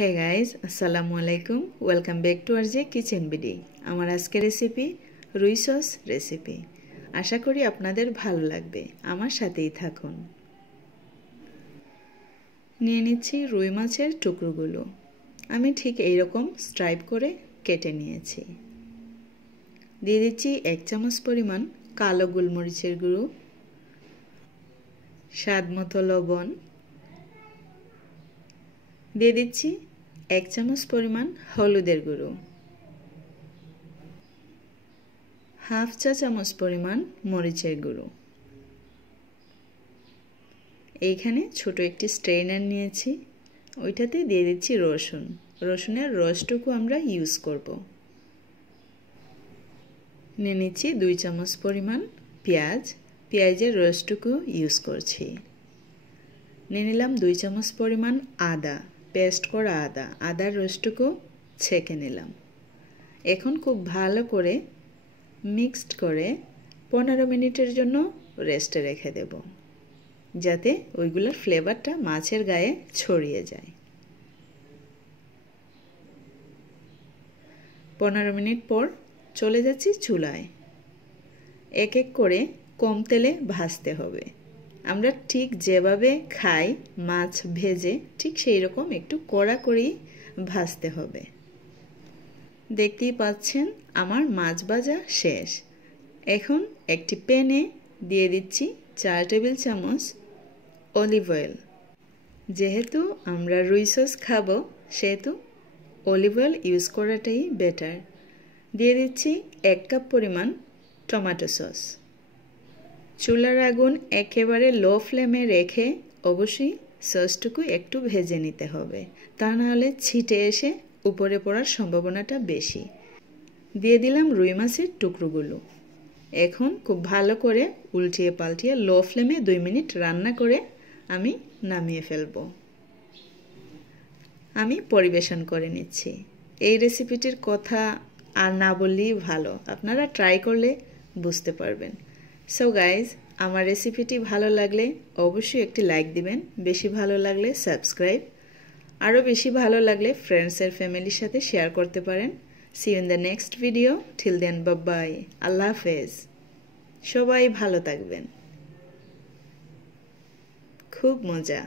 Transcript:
Hey guys, Assalamu alaikum. Welcome back to RJ Kitchen BD. আমার আজকের recipe রুই sauce recipe. আশা করি আপনাদের ভালো লাগবে। আমার সাথেই থাকুন। নিয়ে নিচ্ছি রুই মাছের টুকরোগুলো। আমি ঠিক এইরকম স্ট্রাইপ করে কেটে নিয়েছি। দিয়ে দিচ্ছি 1 চামচ পরিমাণ কালো গোলমরিচের গুঁড়ো, স্বাদমতো লবণ, দিয়ে দিচ্ছি 1 চামচ পরিমাণ হলুদের গুঁড়ো, হাফ চা চামচ পরিমাণ মরিচের গুঁড়ো। এইখানে ছোট একটি স্ট্রেনার নিয়েছি, ওইটাতে দিয়ে দিচ্ছি রসুন। রসুনের রসটুকু আমরা ইউজ করব। নিয়ে নিচ্ছি 2 চামচ পরিমাণ পেঁয়াজ, পেঁয়াজের রসটুকু ইউজ করছি। নিয়ে নিলাম 2 চামচ পরিমাণ আদা, পেস্ট করা আদা, আদার রসটুকু ছেঁকে নিলাম। এখন খুব ভালো করে মিক্সড করে 15 মিনিটের জন্য রেস্টে রেখে দেব, যাতে ওইগুলোর ফ্লেভারটা মাছের গায়ে ছড়িয়ে যায়। 15 মিনিট পর চলে যাচ্ছি চুলায়। এক এক করে কম তেলে ভাজতে হবে। আমরা ঠিক যেভাবে খাই মাছ ভেজে, ঠিক সেই রকম একটু কড়া করেই ভাজতে হবে। দেখতেই পাচ্ছেন আমার মাছ ভাজা শেষ। এখন একটি প্যানে দিয়ে দিচ্ছি 4 টেবিল চামচ অলিভ অয়েল। যেহেতু আমরা রুই সস খাবো, সেহেতু অলিভ অয়েল ইউজ করাটাই বেটার। দিয়ে দিচ্ছি 1 কাপ পরিমাণ টমেটো সস। চুলার আগুন একেবারে লো ফ্লেমে রেখে অবশ্যই সসটুকু একটু ভেজে নিতে হবে, তা নাহলে ছিটে এসে উপরে পড়ার সম্ভাবনাটা বেশি। দিয়ে দিলাম রুই মাছের টুকরোগুলো। এখন খুব ভালো করে উল্টিয়ে পাল্টিয়ে লো ফ্লেমে 2 মিনিট রান্না করে আমি নামিয়ে ফেলব। আমি পরিবেশন করে নিচ্ছি। এই রেসিপিটির কথা আর না বললেই ভালো, আপনারা ট্রাই করলে বুঝতে পারবেন। সো গাইজ, আমার রেসিপিটি ভালো লাগলে অবশ্যই একটি লাইক দিবেন, বেশি ভালো লাগলে সাবস্ক্রাইব, আরও বেশি ভালো লাগলে ফ্রেন্ডস আর ফ্যামিলির সাথে শেয়ার করতে পারেন। See you in the next video. Till then bye, Allah হাফেজ। সবাই ভালো থাকবেন। খুব মজা।